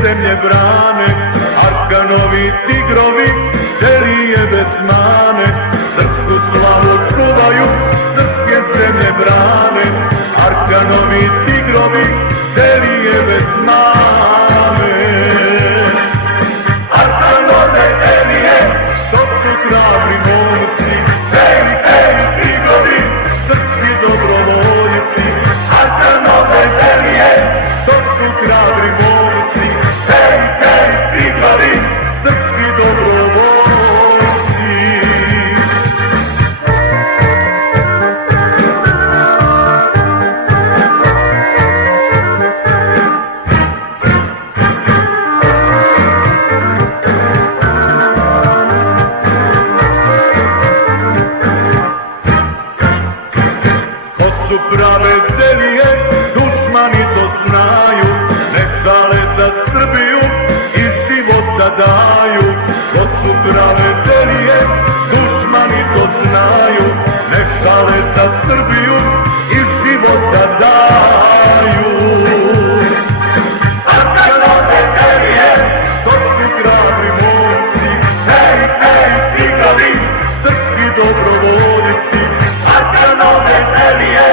zemlje brane, Arkanovi tigrovi, Delije bez mane, srpsku slavu čuvaju, srpske zemlje brane, Arkanovi tigrovi, Delije bez mane. Arkanove Delije, to su hrabri momci, hej, hej, tigrovi, srpski dobrovoljci. Arkanove Delije, to su hrabri momci, hej, hej, tigrovi, srpski dobrovoljci. To su prave Delije, dušmani to znaju, ne žale za Srbiju i život da daju. To su prave Delije, dušmani to znaju, ne žale za Srbiju i život da daju. Arkanove Delije, to su hrabri momci, hej, hej, tigrovi, srpski dobrovoljci. Arkanove Delije,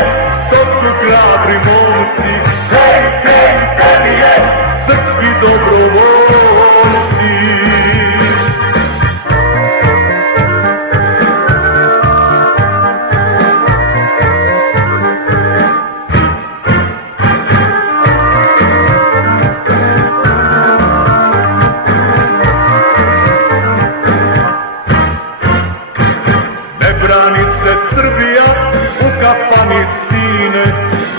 to su hrabri momci, hej, hej, Delije, srpski dobrovoljci. Ne brani se Srbija, ukapani sine,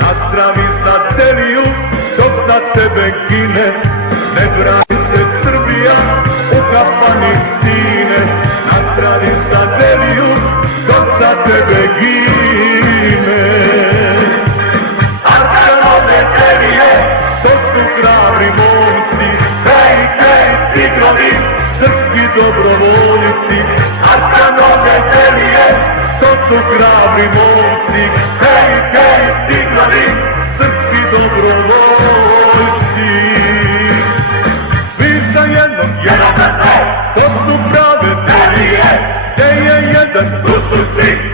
nazdravi za Deliju, dok za tebe gine. Ne brani se Srbija, ukapani sine, nazdravi za Deliju, dok za tebe gine. Arkanove Delije, to su hrabri momci, hej, hej, tigrovi, srpski dobrovoljci. Arkanove Delije, to su hrabri momci, hej, hej, tigrovi, srpski dobrovoljci. Svi za jednom, jedan za sve, to su prave Delije, gde je jedan, tu su svi.